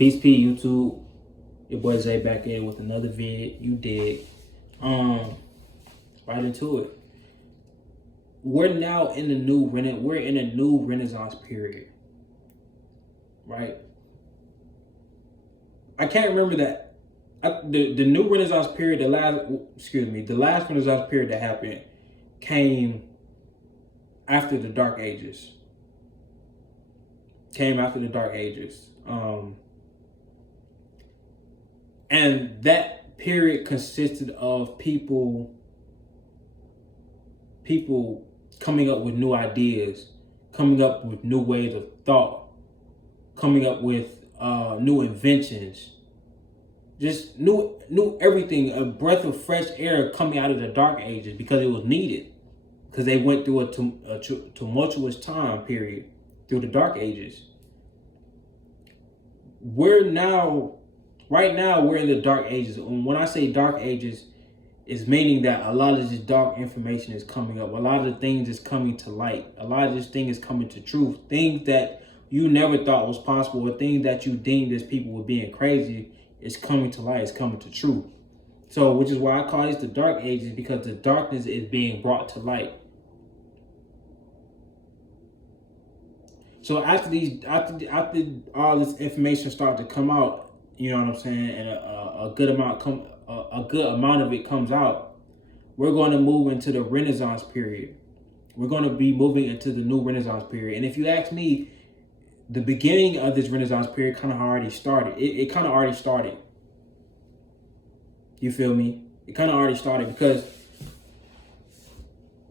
Peace, YouTube. Your boy Zay back in with another vid. You dig? Right into it. We're now in the we're in a new Renaissance period, right? I can't remember that. The new Renaissance period, the last Renaissance period that happened came after the Dark Ages. And that period consisted of people coming up with new ideas, coming up with new ways of thought, coming up with new inventions, just new everything, a breath of fresh air coming out of the Dark Ages because it was needed, because they went through a tumultuous time period through the Dark Ages. Right now, we're in the Dark Ages. And when I say Dark Ages, it's meaning that a lot of this dark information is coming up. A lot of the things is coming to light. A lot of this thing is coming to truth. Things that you never thought was possible, or things that you deemed as people were being crazy, is coming to light. It's coming to truth. So, which is why I call this the Dark Ages, because the darkness is being brought to light. So after all this information started to come out, you know what I'm saying, and a good amount of it comes out, we're going to move into the Renaissance period. We're going to be moving into the new Renaissance period. And if you ask me, the beginning of this Renaissance period kind of already started. It kind of already started. You feel me? It kind of already started because,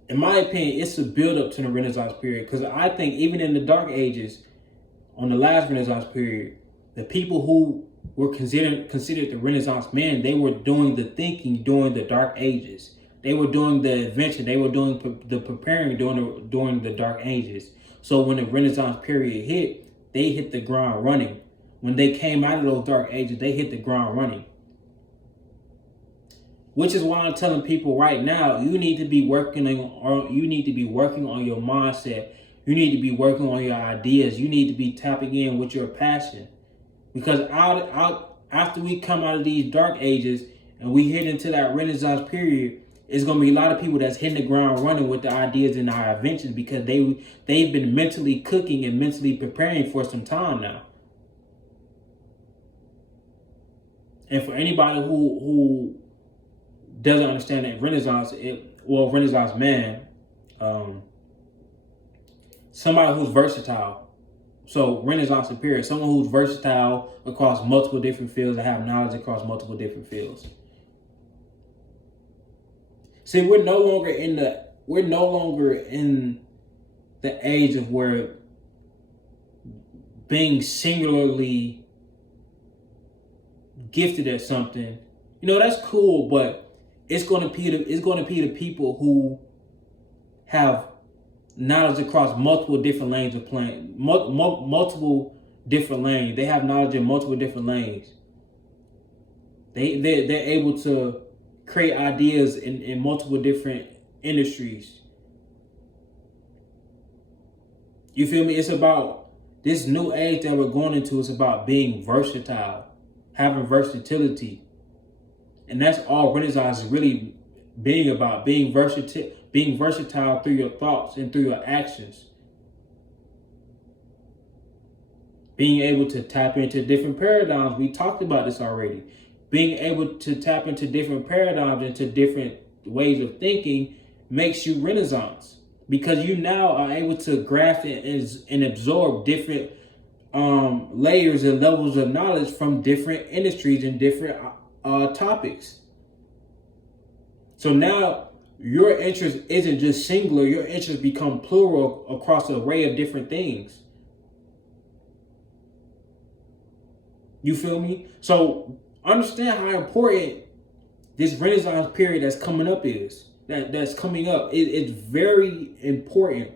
in my opinion, it's a build-up to the Renaissance period. Because I think even in the Dark Ages, on the last Renaissance period, the people who were considered the Renaissance men, they were doing the thinking during the Dark Ages. They were doing the invention. They were doing the preparing during the Dark Ages. So when the Renaissance period hit, they hit the ground running. When they came out of those Dark Ages, they hit the ground running. Which is why I'm telling people right now, you need to be working on your mindset. You need to be working on your ideas. You need to be tapping in with your passion. Because after we come out of these Dark Ages and we hit into that Renaissance period, it's going to be a lot of people that's hitting the ground running with the ideas and our inventions, because they've been mentally cooking and mentally preparing for some time now. And for anybody who doesn't understand that Renaissance man, somebody who's versatile. So Renaissance period, someone who's versatile across multiple different fields and have knowledge across multiple different fields. See, we're no longer in the age of where being singularly gifted at something, that's cool, but it's going to be the people who have knowledge across multiple different lanes of playing, multiple different lanes. They have knowledge in multiple different lanes. They're able to create ideas in multiple different industries. You feel me? It's about this new age that we're going into. It's about being versatile, having versatility. And that's all Renaissance is really being about, being versatile through your thoughts and through your actions. Being able to tap into different paradigms. We talked about this already. Being able to tap into different paradigms, into different ways of thinking, makes you Renaissance. Because you now are able to grasp and absorb different layers and levels of knowledge from different industries and different topics. So now your interest isn't just singular, your interests become plural across an array of different things. You feel me? So understand how important this Renaissance period that's coming up is. That's coming up. It's very important.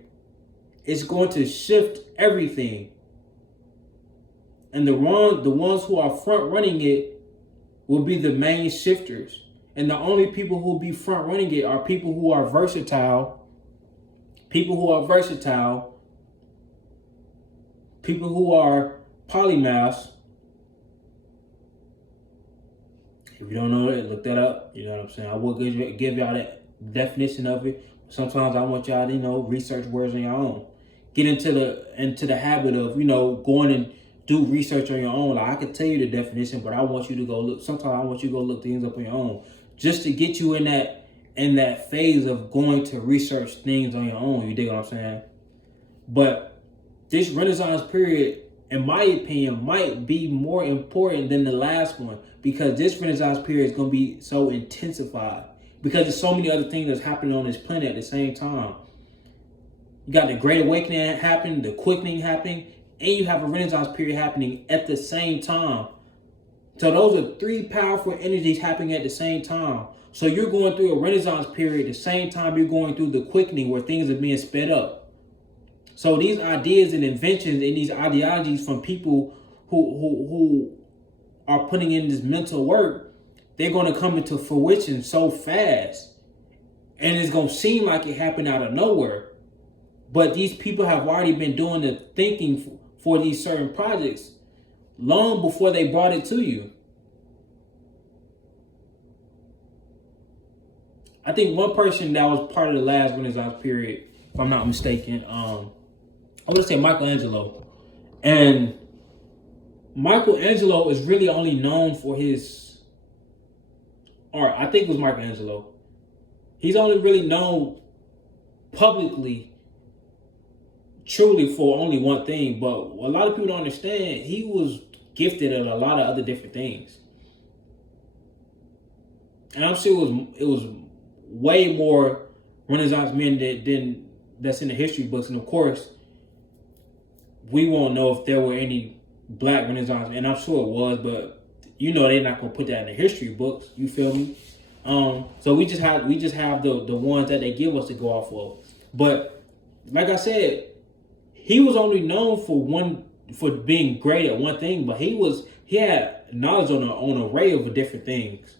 It's going to shift everything. And the ones who are front running it will be the main shifters. And the only people who will be front running it are people who are versatile. People who are polymaths, If you don't know it, look that up. You know what I'm saying? I will give y'all that definition of it. Sometimes I want y'all to, research words on your own. Get into the habit of, going and do research on your own. Like, I can tell you the definition, but I want you to go look. Sometimes I want you to go look things up on your own, just to get you in that phase of going to research things on your own. You dig what I'm saying? But this Renaissance period, in my opinion, might be more important than the last one, because this Renaissance period is going to be so intensified, because there's so many other things that's happening on this planet at the same time. You got the Great Awakening happening, the quickening happening, and you have a Renaissance period happening at the same time. So those are three powerful energies happening at the same time. So you're going through a Renaissance period at the same time you're going through the quickening, where things are being sped up. So these ideas and inventions and these ideologies from people who are putting in this mental work, they're going to come into fruition so fast. And it's going to seem like it happened out of nowhere. But these people have already been doing the thinking for these certain projects long before they brought it to you. I think one person that was part of the last Renaissance period, if I'm not mistaken, I would say Michelangelo. And Michelangelo is really only known for his art. I think it was Michelangelo. He's only really known publicly, truly, for only one thing. But a lot of people don't understand, he was gifted at a lot of other different things. And I'm sure it was way more Renaissance men than that's in the history books. And of course, we won't know if there were any black Renaissance, and I'm sure it was, but they're not gonna put that in the history books. You feel me? So we just have the ones that they give us to go off of. But like I said, he was only known for being great at one thing, but he had knowledge on an array of different things.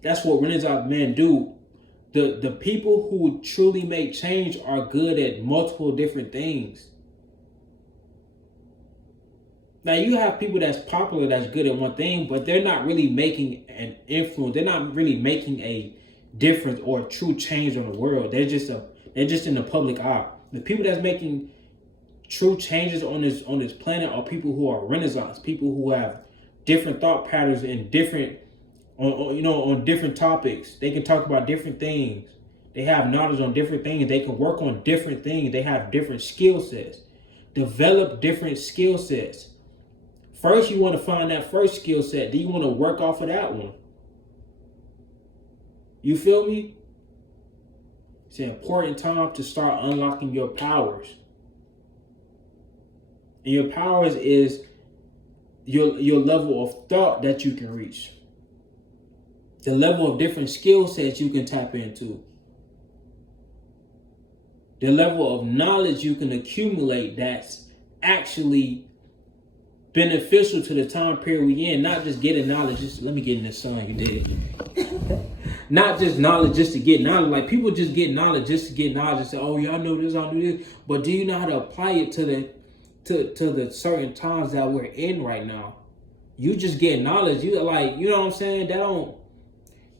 That's what Renaissance men do. The people who truly make change are good at multiple different things. Now, you have people that's popular, that's good at one thing, but they're not really making an influence. They're not really making a difference or a true change on the world. They're just in the public eye. The people that's making true changes on this planet are people who are Renaissance, people who have different thought patterns and different on different topics. They can talk about different things. They have knowledge on different things. They can work on different things. They have different skill sets. Develop different skill sets. First, you want to find that first skill set. Then you want to work off of that one. You feel me? It's an important time to start unlocking your powers. And your powers is your level of thought that you can reach. The level of different skill sets you can tap into. The level of knowledge you can accumulate that's actually beneficial to the time period we in. Not just getting knowledge, just let me get in the sun, you did. Not just knowledge just to get knowledge. Like, people just get knowledge just to get knowledge and say, oh yeah, I know this, I know this. But do you know how to apply it to the certain times that we're in right now? You just get knowledge. You know what I'm saying?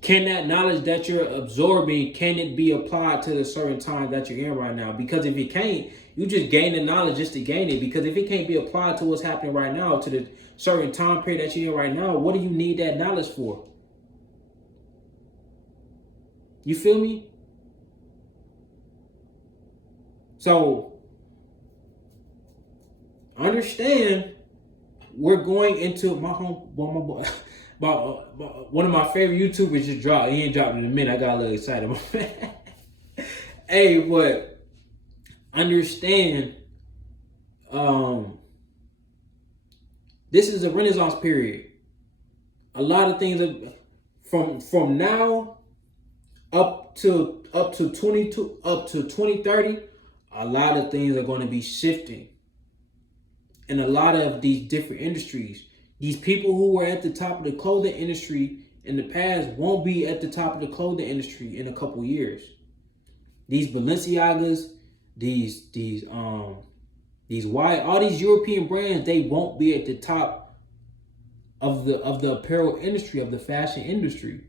Can that knowledge that you're absorbing, can it be applied to the certain time that you're in right now? Because if it can't, you just gain the knowledge just to gain it. Because if it can't be applied to what's happening right now, to the certain time period that you're in right now, what do you need that knowledge for? You feel me? So, understand, we're going into my home. One of my favorite YouTubers just dropped. He ain't dropped in a minute. I got a little excited. Hey, but understand, this is a Renaissance period. A lot of things from now up to 2030, a lot of things are going to be shifting in a lot of these different industries. These people who were at the top of the clothing industry in the past won't be at the top of the clothing industry in a couple years. These Balenciagas, these white, all these European brands, they won't be at the top of the apparel industry, of the fashion industry.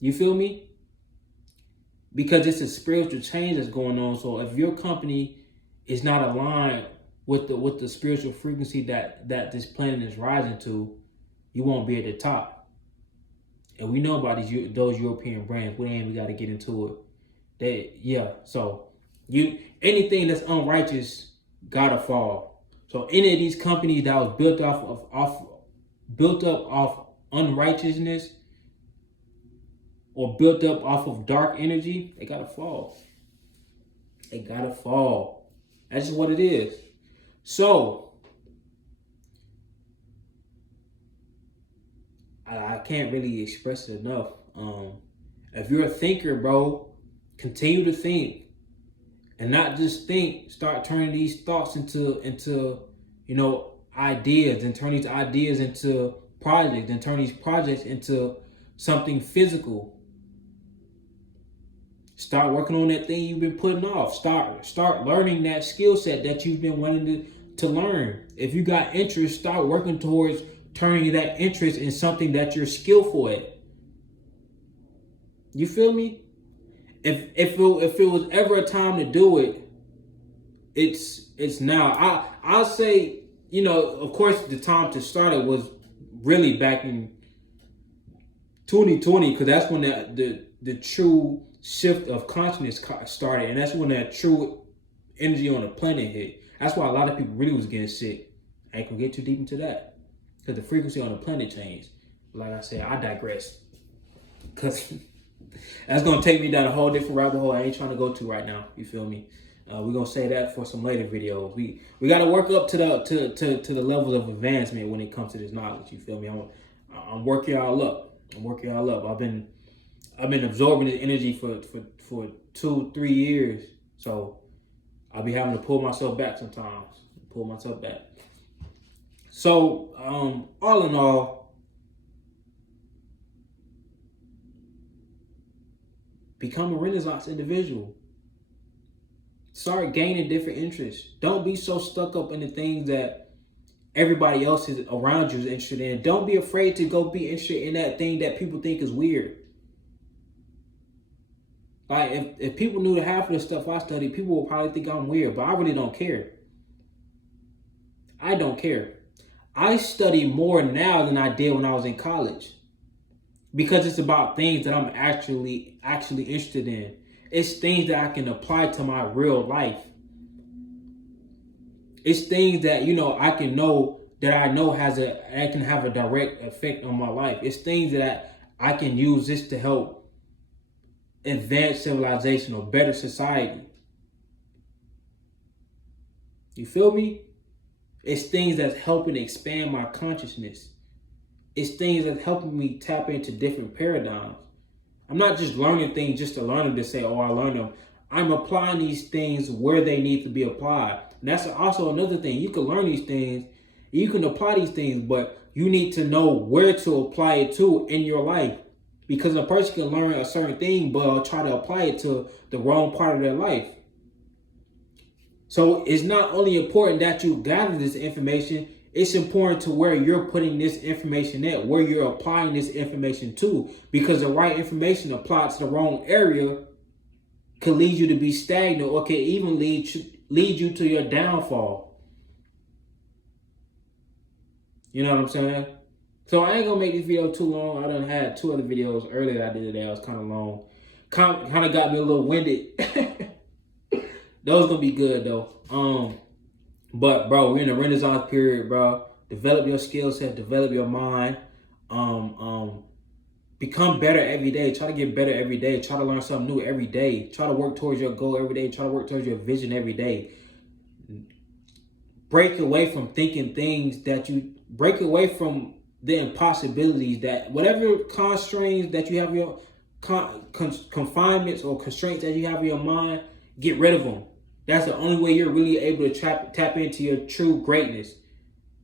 You feel me? Because it's a spiritual change that's going on. So if your company is not aligned with the spiritual frequency that this planet is rising to, you won't be at the top. And we know about those European brands. We ain't even got to get into it. So anything that's unrighteous gotta fall. So any of these companies that was built up off unrighteousness or built up off of dark energy, they gotta fall. They gotta fall. That's just what it is. So I can't really express it enough. If you're a thinker, bro, continue to think, and not just think. Start turning these thoughts into ideas, and turn these ideas into projects, and turn these projects into something physical. Start working on that thing you've been putting off. Start learning that skill set that you've been wanting to learn. If you got interest, start working towards turning that interest in something that you're skillful at. You feel me? If it was ever a time to do it, it's now. I'll say, of course, the time to start it was really back in 2020, because that's when the true shift of consciousness started, and that's when that true energy on the planet hit. That's why a lot of people really was getting sick. I ain't gonna get too deep into that, because the frequency on the planet changed. Like I said, I digress, because that's gonna take me down a whole different rabbit hole I ain't trying to go to right now. You feel me? We're gonna say that for some later videos. We got to work up to the levels of advancement when it comes to this knowledge. You feel me? I'm working y'all up. I've been absorbing this energy for 2-3 years. So I'll be having to pull myself back sometimes. So all in all, become a Renaissance individual. Start gaining different interests. Don't be so stuck up in the things that everybody else is around you is interested in. Don't be afraid to go be interested in that thing that people think is weird. Like, if people knew the half of the stuff I study, people will probably think I'm weird, but I really don't care. I don't care. I study more now than I did when I was in college, because it's about things that I'm actually interested in. It's things that I can apply to my real life. It's things that, I can know that I know I can have a direct effect on my life. It's things that I can use this to help advance civilization or better society. You feel me? It's things that's helping expand my consciousness. It's things that's helping me tap into different paradigms. I'm not just learning things just to learn them to say, oh, I learned them. I'm applying these things where they need to be applied. And that's also another thing. You can learn these things, you can apply these things, but you need to know where to apply it to in your life. Because a person can learn a certain thing, but try to apply it to the wrong part of their life. So it's not only important that you gather this information, it's important to where you're putting this information at, where you're applying this information to. Because the right information applied to the wrong area could lead you to be stagnant, or can even lead you to your downfall. You know what I'm saying? So I ain't gonna make this video too long. I done had 2 other videos earlier that I did today. I was kind of long. Kind of got me a little winded. Those gonna be good though. But bro, we're in a Renaissance period, bro. Develop your skill set, develop your mind. Become better every day. Try to get better every day. Try to learn something new every day. Try to work towards your goal every day. Try to work towards your vision every day. Break away from thinking things break away from the impossibilities, that whatever constraints that you have, your confinements or constraints that you have in your mind, get rid of them. That's the only way you're really able to tap into your true greatness,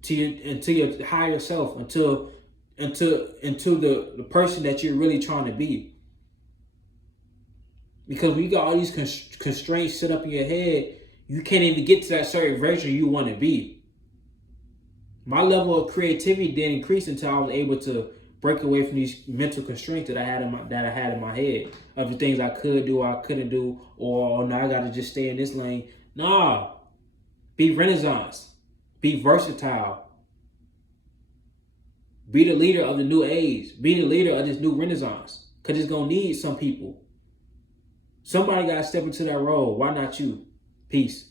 into your higher self, into the person that you're really trying to be. Because when you got all these constraints set up in your head, you can't even get to that certain version you want to be. My level of creativity didn't increase until I was able to break away from these mental constraints that I had in my head of the things I could do or I couldn't do, or now I gotta just stay in this lane. Nah. Be Renaissance. Be versatile. Be the leader of the new age. Be the leader of this new Renaissance. Because it's going to need some people. Somebody got to step into that role. Why not you? Peace.